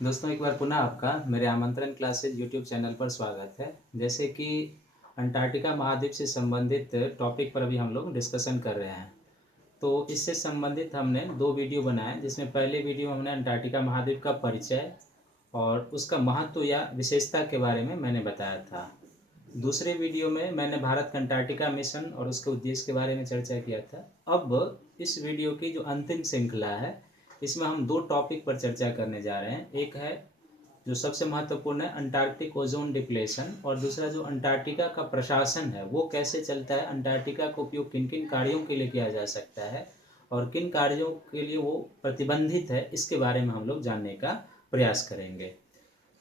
दोस्तों, एक बार पुनः आपका मेरे आमंत्रण क्लासेज यूट्यूब चैनल पर स्वागत है। जैसे कि अंटार्कटिका महाद्वीप से संबंधित टॉपिक पर अभी हम लोग डिस्कशन कर रहे हैं। तो इससे संबंधित हमने 2 वीडियो बनाए, जिसमें पहले वीडियो हमने अंटार्कटिका महाद्वीप का परिचय और उसका महत्व या विशेषता के बारे में मैंने बताया था। दूसरे वीडियो में मैंने भारत का अंटार्कटिका मिशन और उसके उद्देश्य के बारे में चर्चा किया था। अब इस वीडियो की जो अंतिम श्रृंखला है, इसमें हम 2 टॉपिक पर चर्चा करने जा रहे हैं। एक है जो सबसे महत्वपूर्ण है अंटार्कटिक ओजोन डिप्लेशन, और दूसरा जो अंटार्कटिका का प्रशासन है वो कैसे चलता है, अंटार्कटिका का उपयोग किन किन कार्यों के लिए किया जा सकता है और किन कार्यों के लिए वो प्रतिबंधित है, इसके बारे में हम लोग जानने का प्रयास करेंगे।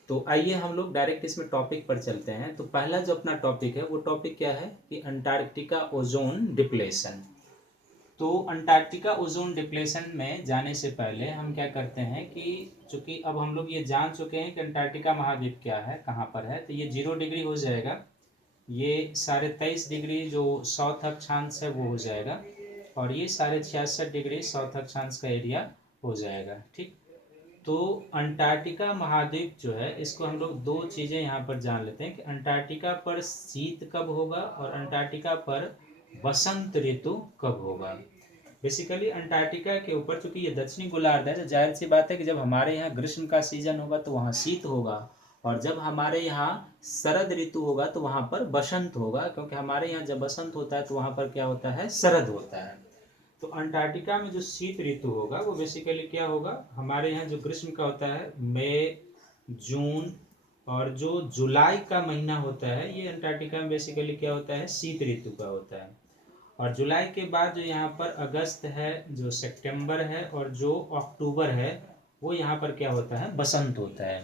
तो आइए हम लोग डायरेक्ट इसमें टॉपिक पर चलते हैं। तो पहला जो अपना टॉपिक है वो टॉपिक क्या है कि अंटार्कटिका ओजोन डिप्लेशन। तो अंटार्कटिका ओजोन डिप्लेशन में जाने से पहले हम क्या करते हैं कि चूंकि अब हम लोग ये जान चुके हैं कि अंटार्कटिका महाद्वीप क्या है, कहाँ पर है, तो ये 0 डिग्री हो जाएगा। ये 23.5 डिग्री जो साउथ अक्षांश है वो हो जाएगा, और ये 66.5 डिग्री साउथ अक्षांश का एरिया हो जाएगा। ठीक। तो अंटार्कटिका महाद्वीप जो है, इसको हम लोग 2 चीज़ें यहाँ पर जान लेते हैं कि अंटार्कटिका पर शीत कब होगा और अंटार्कटिका पर बसंत ऋतु कब होगा। बेसिकली अंटार्कटिका के ऊपर चूंकि ये दक्षिणी गोलार्ध है, तो जाहिर सी बात है कि जब हमारे यहाँ ग्रीष्म का सीजन होगा तो वहाँ शीत होगा, और जब हमारे यहाँ शरद ऋतु होगा तो वहाँ पर बसंत होगा, क्योंकि हमारे यहाँ जब बसंत होता है तो वहाँ पर क्या होता है, शरद होता है। तो अंटार्कटिका में जो शीत ऋतु होगा वो बेसिकली क्या होगा, हमारे यहाँ जो ग्रीष्म का होता है मई, जून और जो जुलाई का महीना होता है, ये अंटार्कटिका में बेसिकली क्या होता है, शीत ऋतु का होता है। और जुलाई के बाद जो यहाँ पर अगस्त है, जो सितंबर है और जो अक्टूबर है, वो यहाँ पर क्या होता है, बसंत होता है।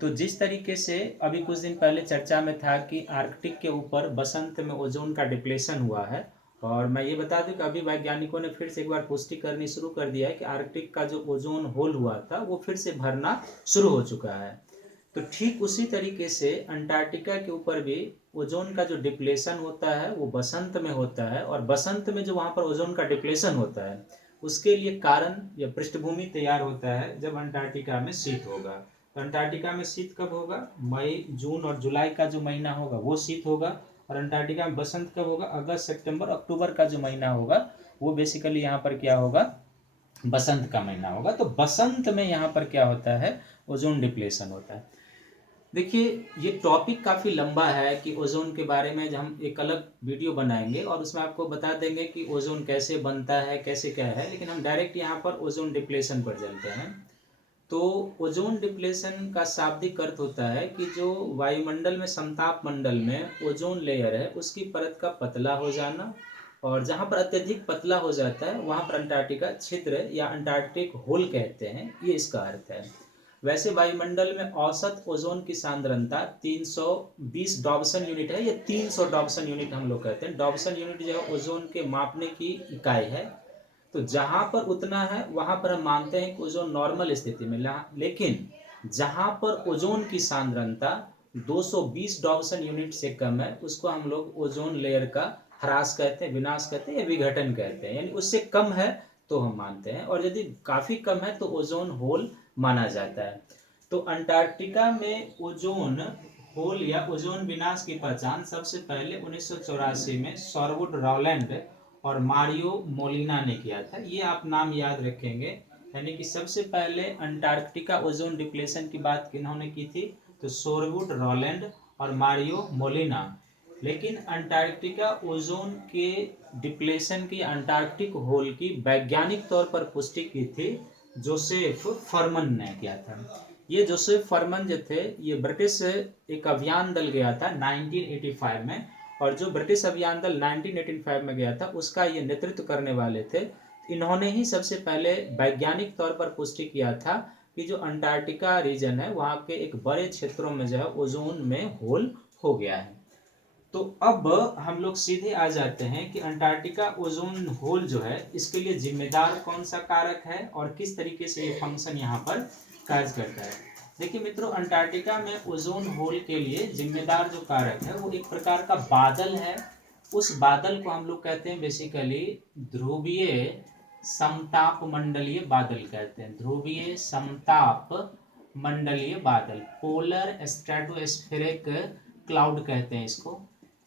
तो जिस तरीके से अभी कुछ दिन पहले चर्चा में था कि आर्कटिक के ऊपर बसंत में ओजोन का डिप्लेशन हुआ है, और मैं ये बता दूं कि अभी वैज्ञानिकों ने फिर से एक बार पुष्टि करनी शुरू कर दिया है कि आर्कटिक का जो ओजोन होल हुआ था वो फिर से भरना शुरू हो चुका है। तो ठीक उसी तरीके से अंटार्कटिका के ऊपर भी ओजोन का जो डिप्लेशन होता है वो बसंत में होता है, और बसंत में जो वहाँ पर ओजोन का डिप्लेशन होता है उसके लिए कारण या पृष्ठभूमि तैयार होता है जब अंटार्कटिका में शीत होगा। तो अंटार्कटिका में शीत कब होगा, मई, जून और जुलाई का जो महीना होगा वो शीत होगा। और अंटार्कटिका में बसंत कब होगा, अगस्त, सितंबर, अक्टूबर का जो महीना होगा वो बेसिकली यहाँ पर क्या होगा, बसंत का महीना होगा। तो बसंत में यहाँ पर क्या होता है, ओजोन डिप्लेशन होता है। देखिए, ये टॉपिक काफ़ी लंबा है कि ओजोन के बारे में हम एक अलग वीडियो बनाएंगे और उसमें आपको बता देंगे कि ओजोन कैसे बनता है, कैसे क्या है, लेकिन हम डायरेक्ट यहाँ पर ओजोन डिप्लेशन पर चलते हैं। तो ओजोन डिप्लेशन का शाब्दिक अर्थ होता है कि जो वायुमंडल में, समताप मंडल में ओजोन लेयर है उसकी परत का पतला हो जाना, और जहाँ पर अत्यधिक पतला हो जाता है वहाँ पर अंटार्कटिका छिद्र या अंटार्कटिक होल कहते हैं, ये इसका अर्थ है। वैसे वायुमंडल में औसत ओजोन की सांद्रता 320 डॉब्सन यूनिट है, ये 300 डॉब्सन यूनिट हम लोग कहते हैं। डॉब्सन यूनिट जो है ओजोन के मापने की इकाई है। तो जहाँ पर उतना है वहाँ पर हम मानते हैं कि ओजोन नॉर्मल स्थिति में, लेकिन जहाँ पर ओजोन की सांद्रता 220 डॉब्सन यूनिट से कम है उसको हम लोग ओजोन लेयर का ह्रास कहते हैं, विनाश कहते हैं या विघटन कहते हैं, यानी उससे कम है तो हम मानते हैं, और यदि काफ़ी कम है तो ओजोन होल माना जाता है। तो अंटार्कटिका में ओजोन होल या ओजोन विनाश की पहचान सबसे पहले 1984 में शॉरवुड रॉलैंड और मारियो मोलिना ने किया था। ये आप नाम याद रखेंगे, यानी कि सबसे पहले अंटार्कटिका ओजोन डिप्लेशन की बात किन्होंने की थी, तो शॉरवुड रॉलैंड और मारियो मोलिना। लेकिन अंटार्कटिका ओजोन के डिप्लेशन की, अंटार्कटिक होल की वैज्ञानिक तौर पर पुष्टि की थी जोसेफ फरमन ने किया था। ये जोसेफ फरमन जो थे, ये ब्रिटिश एक अभियान दल गया था 1985 में, और जो ब्रिटिश अभियान दल 1985 में गया था उसका ये नेतृत्व करने वाले थे। इन्होंने ही सबसे पहले वैज्ञानिक तौर पर पुष्टि किया था कि जो अंटार्कटिका रीजन है वहाँ के एक बड़े क्षेत्रों में जो है ओजोन में होल हो गया है। तो अब हम लोग सीधे आ जाते हैं कि अंटार्कटिका ओजोन होल जो है इसके लिए जिम्मेदार कौन सा कारक है और किस तरीके से ये फंक्शन यहाँ पर कार्य करता है। देखिए मित्रों, अंटार्कटिका में ओजोन होल के लिए जिम्मेदार जो कारक है वो एक प्रकार का बादल है। उस बादल को हम लोग कहते हैं बेसिकली ध्रुवीय समताप मंडलीय बादल कहते हैं, ध्रुवीय समताप मंडलीय बादल, पोलर स्ट्रेटोस्फेरिक क्लाउड कहते हैं इसको।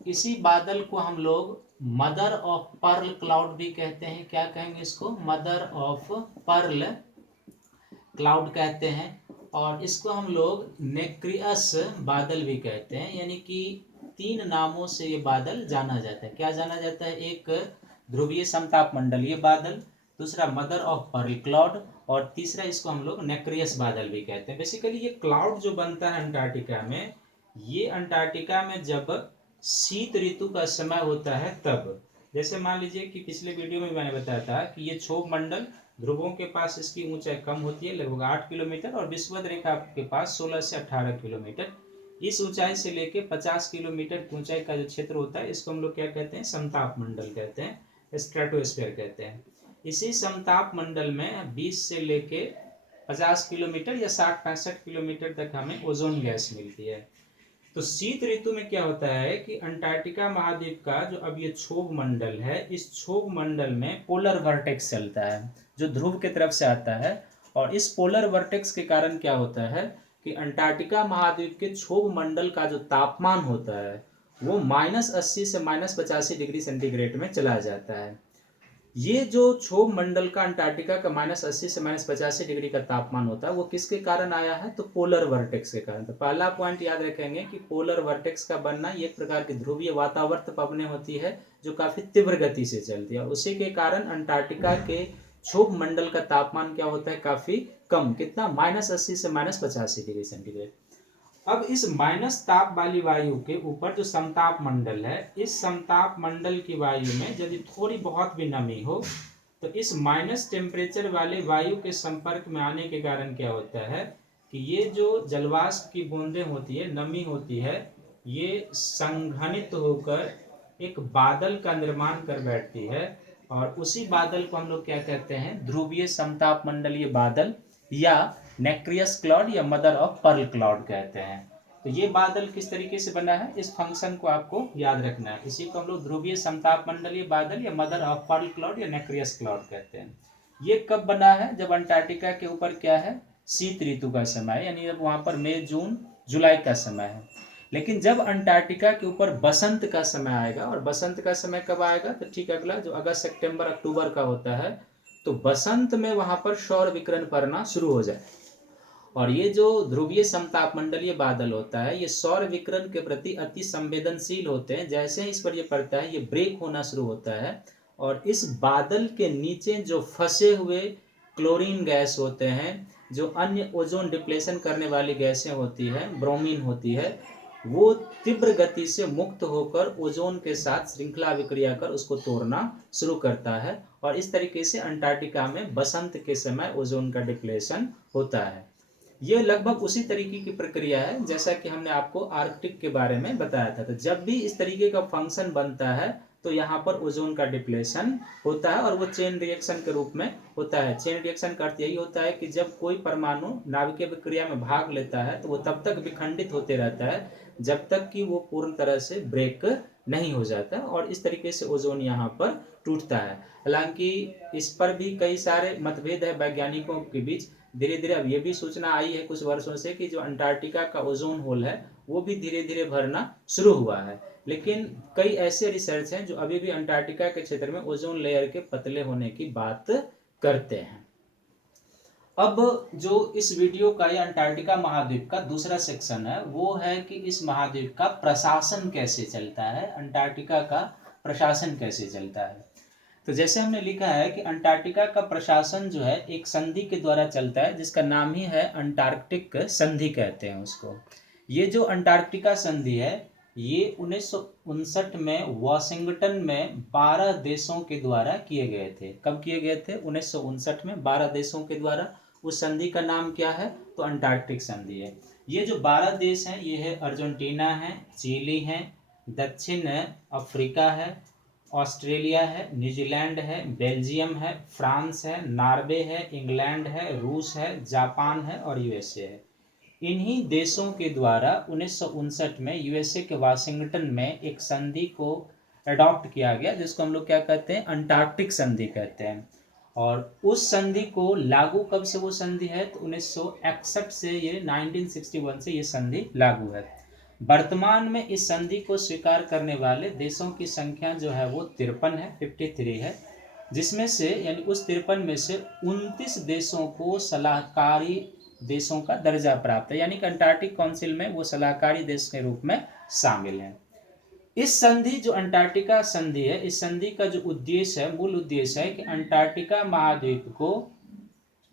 इसी बादल को हम लोग मदर ऑफ पर्ल क्लाउड भी कहते हैं। क्या कहेंगे इसको? मदर ऑफ पर्ल क्लाउड कहते हैं। और इसको हम लोग नेक्रियस बादल भी कहते हैं, यानी कि 3 नामों से ये बादल जाना जाता है। क्या जाना जाता है? एक ध्रुवीय समताप मंडलीय बादल, दूसरा मदर ऑफ पर्ल क्लाउड, और तीसरा इसको हम लोग नेक्रियस बादल भी कहते हैं। बेसिकली ये क्लाउड जो बनता है अंटार्कटिका में, ये अंटार्कटिका में जब शीत ऋतु का समय होता है तब, जैसे मान लीजिए कि पिछले वीडियो में मैंने बताया था कि ये क्षोभ मंडल, ध्रुवों के पास इसकी ऊंचाई कम होती है, लगभग 8 किलोमीटर, और विषुवत रेखा के पास 16 से 18 किलोमीटर। इस ऊंचाई से लेके 50 किलोमीटर की ऊंचाई का जो क्षेत्र होता है, इसको हम लोग क्या कहते हैं? समताप मंडल कहते हैं, स्ट्रेटोस्फीयर कहते हैं। इसी समताप मंडल में 20 से लेके 50 किलोमीटर या 60-65 किलोमीटर तक हमें ओजोन गैस मिलती है। तो शीत ऋतु में क्या होता है कि अंटार्कटिका महाद्वीप का जो अब ये क्षोभ मंडल है, इस क्षोभ मंडल में पोलर वर्टेक्स चलता है जो ध्रुव की तरफ से आता है। और इस पोलर वर्टेक्स के कारण क्या होता है कि अंटार्कटिका महाद्वीप के क्षोभ मंडल का जो तापमान होता है वो -80 से -85 डिग्री सेंटीग्रेड में चला जाता है। ये जो क्षोभ मंडल का अंटार्कटिका का -80 से -85 डिग्री का तापमान होता है, वो किसके कारण आया है? तो पोलर वर्टेक्स के कारण। तो पहला पॉइंट याद रखेंगे कि पोलर वर्टेक्स का बनना ये एक प्रकार की ध्रुवीय वातावर्त पवनें होती है जो काफी तीव्र गति से चलती है, और उसी के कारण अंटार्कटिका के क्षोभ मंडल का तापमान क्या होता है? काफी कम। कितना? -80 से -85 डिग्री सेंटीग्रेड। अब इस माइनस ताप वाली वायु के ऊपर जो समताप मंडल है, इस समताप मंडल की वायु में यदि थोड़ी बहुत भी नमी हो, तो इस माइनस टेम्परेचर वाले वायु के संपर्क में आने के कारण क्या होता है कि ये जो जलवाष्प की बूंदें होती है, नमी होती है, ये संघनित होकर एक बादल का निर्माण कर बैठती है, और उसी बादल को हम लोग क्या कहते हैं? ध्रुवीय समताप मंडलीय बादल या नेक्रियस क्लाउड या मदर ऑफ पर्ल क्लाउड कहते हैं। तो ये बादल किस तरीके से बना है, इस फंक्शन को आपको याद रखना है। इसी को हम लोग ध्रुवीय समताप मंडलीय बादल या मदर ऑफ पर्ल क्लाउड या नेक्रियस क्लाउड कहते हैं। ये कब बना है? जब अंटार्कटिका के ऊपर क्या है? शीत ऋतु का समय, यानी जब वहां पर मई, जून, जुलाई का समय है। लेकिन जब अंटार्कटिका के ऊपर बसंत का समय आएगा, और बसंत का समय कब आएगा? तो ठीक अगला जो अगस्त, सितंबर, अक्टूबर का होता है, तो बसंत में वहां पर सौर विकिरण पड़ना शुरू हो जाए। और ये जो ध्रुवीय समताप मंडलीय बादल होता है, ये सौर विकिरण के प्रति अति संवेदनशील होते हैं। जैसे ही इस पर ये पड़ता है, ये ब्रेक होना शुरू होता है, और इस बादल के नीचे जो फंसे हुए क्लोरीन गैस होते हैं, जो अन्य ओजोन डिप्लेशन करने वाली गैसें होती हैं, ब्रोमीन होती है, वो तीव्र गति से मुक्त होकर ओजोन के साथ श्रृंखला विक्रिया कर उसको तोड़ना शुरू करता है, और इस तरीके से अंटार्कटिका में बसंत के समय ओजोन का डिप्लेशन होता है। ये लगभग उसी तरीके की प्रक्रिया है जैसा कि हमने आपको आर्कटिक के बारे में बताया था। तो जब भी इस तरीके का फंक्शन बनता है, तो यहाँ पर ओजोन का डिप्लेशन होता है, और वो चेन रिएक्शन के रूप में होता है। चेन रिएक्शन का अर्थ यही होता है कि जब कोई परमाणु नाभिकीय विक्रिया में भाग लेता है, तो वो तब तक विखंडित होते रहता है जब तक कि वो पूर्ण तरह से ब्रेक नहीं हो जाता, और इस तरीके से ओजोन यहाँ पर टूटता है। हालांकि इस पर भी कई सारे मतभेद है वैज्ञानिकों के बीच। धीरे धीरे अब ये भी सूचना आई है कुछ वर्षों से कि जो अंटार्कटिका का ओजोन होल है, वो भी धीरे धीरे भरना शुरू हुआ है। लेकिन कई ऐसे रिसर्च हैं जो अभी भी अंटार्कटिका के क्षेत्र में ओजोन लेयर के पतले होने की बात करते हैं। अब जो इस वीडियो का या अंटार्कटिका महाद्वीप का दूसरा सेक्शन है, वो है कि इस महाद्वीप का प्रशासन कैसे चलता है, अंटार्कटिका का प्रशासन कैसे चलता है। तो जैसे हमने लिखा है कि अंटार्कटिका का प्रशासन जो है एक संधि के द्वारा चलता है, जिसका नाम ही है अंटार्कटिक संधि कहते हैं उसको। ये जो अंटार्कटिका संधि है, ये 1959 में वाशिंगटन में 12 देशों के द्वारा किए गए थे। कब किए गए थे? 1959 में 12 देशों के द्वारा। उस संधि का नाम क्या है? तो अंटार्कटिक संधि है। ये जो 12 देश हैं, ये है अर्जेंटीना है, चिली है, दक्षिण अफ्रीका है, ऑस्ट्रेलिया है, न्यूजीलैंड है, बेल्जियम है, फ्रांस है, नॉर्वे है, इंग्लैंड है, रूस है, जापान है और यूएसए है। इन्हीं देशों के द्वारा 1959 में यूएसए के वाशिंगटन में एक संधि को अडॉप्ट किया गया, जिसको हम लोग क्या कहते हैं? अंटार्कटिक संधि कहते हैं। और उस संधि को लागू कब से वो संधि है, तो 1961 से, ये 1961 से ये संधि लागू है। वर्तमान में इस संधि को स्वीकार करने वाले देशों की संख्या जो है वो 53 है, 53 है, जिसमें से यानी उस 53 में से 29 देशों को सलाहकारी देशों का दर्जा प्राप्त है, यानी कि अंटार्कटिक काउंसिल में वो सलाहकारी देश के रूप में शामिल है। इस संधि जो अंटार्कटिका संधि है, इस संधि का जो उद्देश्य है, मूल उद्देश्य है कि अंटार्कटिका महाद्वीप को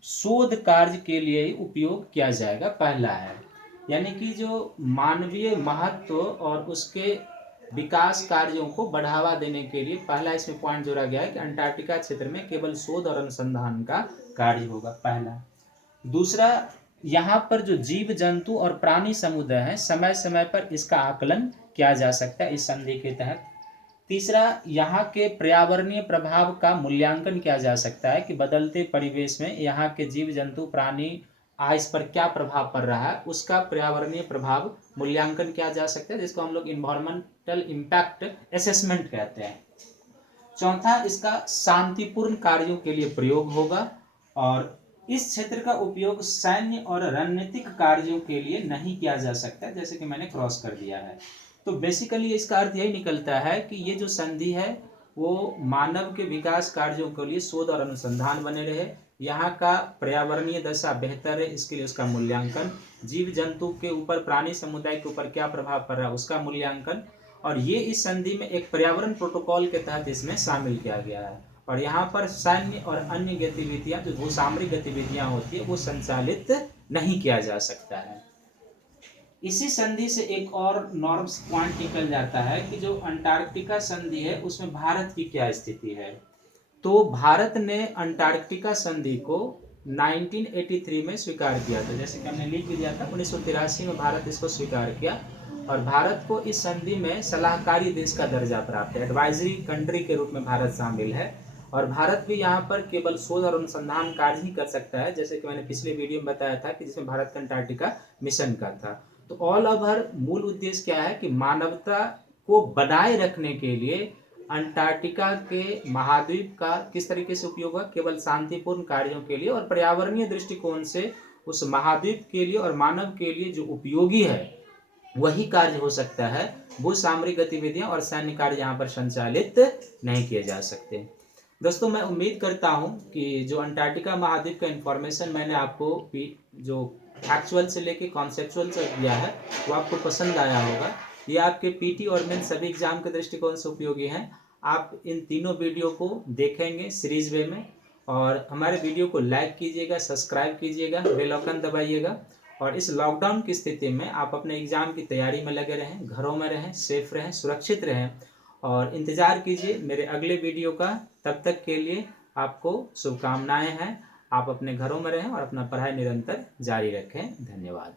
शोध कार्य के लिए ही उपयोग किया जाएगा, पहला है। यानी कि जो मानवीय महत्व और उसके विकास कार्यों को बढ़ावा देने के लिए पहला इसमें पॉइंट जोड़ा गया है कि अंटार्कटिका क्षेत्र में केवल शोध और अनुसंधान का कार्य होगा, पहला। दूसरा, यहाँ पर जो जीव जंतु और प्राणी समुदाय है, समय समय पर इसका आकलन किया जा सकता है इस संधि के तहत। तीसरा, यहाँ के पर्यावरणीय प्रभाव का मूल्यांकन किया जा सकता है कि बदलते परिवेश में यहाँ के जीव जंतु प्राणी इस पर क्या प्रभाव पड़ रहा है, उसका पर्यावरणीय प्रभाव मूल्यांकन किया जा सकता है, जिसको हम लोग इन्वायरमेंटल इम्पैक्ट असेसमेंट कहते हैं। चौथा, इसका शांतिपूर्ण कार्यों के लिए प्रयोग होगा और इस क्षेत्र का उपयोग सैन्य और रणनीतिक कार्यों के लिए नहीं किया जा सकता, जैसे कि मैंने क्रॉस कर दिया है। तो बेसिकली इसका अर्थ यही निकलता है कि ये जो संधि है वो मानव के विकास कार्यों के लिए शोध और अनुसंधान बने रहे, यहाँ का पर्यावरणीय दशा बेहतर है, इसके लिए उसका मूल्यांकन, जीव जंतु के ऊपर, प्राणी समुदाय के ऊपर क्या प्रभाव पड़ रहा है उसका मूल्यांकन, और ये इस संधि में एक पर्यावरण प्रोटोकॉल के तहत इसमें शामिल किया गया है। और यहाँ पर सैन्य और अन्य गतिविधियां, जो भूसामरिक गतिविधियां होती है, वो संचालित नहीं किया जा सकता है। इसी संधि से एक और नॉर्म्स पॉइंट निकल जाता है कि जो अंटार्कटिका संधि है उसमें भारत की क्या स्थिति है। तो भारत ने अंटार्कटिका संधि को 1983 में स्वीकार किया था, जैसे कि हमने लिख दिया था, 1983 में भारत इसको स्वीकार किया और भारत को इस संधि में सलाहकारी देश का दर्जा प्राप्त है, एडवाइजरी कंट्री के रूप में भारत शामिल है। और भारत भी यहाँ पर केवल शोध और अनुसंधान कार्य ही कर सकता है, जैसे कि मैंने पिछले वीडियो में बताया था कि जिसमें भारत का अंटार्कटिका मिशन का था। तो ऑल ओवर मूल उद्देश्य क्या है कि मानवता को बनाए रखने के लिए अंटार्कटिका के महाद्वीप का किस तरीके से उपयोग है, केवल शांतिपूर्ण कार्यों के लिए और पर्यावरणीय दृष्टिकोण से उस महाद्वीप के लिए और मानव के लिए जो उपयोगी है वही कार्य हो सकता है। भूसामरिक गतिविधियां और सैन्य कार्य यहाँ पर संचालित नहीं किए जा सकते। दोस्तों, मैं उम्मीद करता हूँ कि जो अंटार्कटिका महाद्वीप का इन्फॉर्मेशन मैंने आपको जो फैक्चुअल से लेके कॉन्सेप्चुअल से दिया है वो आपको पसंद आया होगा। ये आपके पीटी और मेन सभी एग्जाम के दृष्टिकोण से उपयोगी हैं। आप इन तीनों वीडियो को देखेंगे सीरीज वे में, और हमारे वीडियो को लाइक कीजिएगा, सब्सक्राइब कीजिएगा, बेल आइकन दबाइएगा। और इस लॉकडाउन की स्थिति में आप अपने एग्जाम की तैयारी में लगे रहें, घरों में रहें, सेफ रहें, सुरक्षित रहें और इंतज़ार कीजिए मेरे अगले वीडियो का। तब तक के लिए आपको शुभकामनाएं हैं। आप अपने घरों में रहें और अपना पढ़ाई निरंतर जारी रखें। धन्यवाद।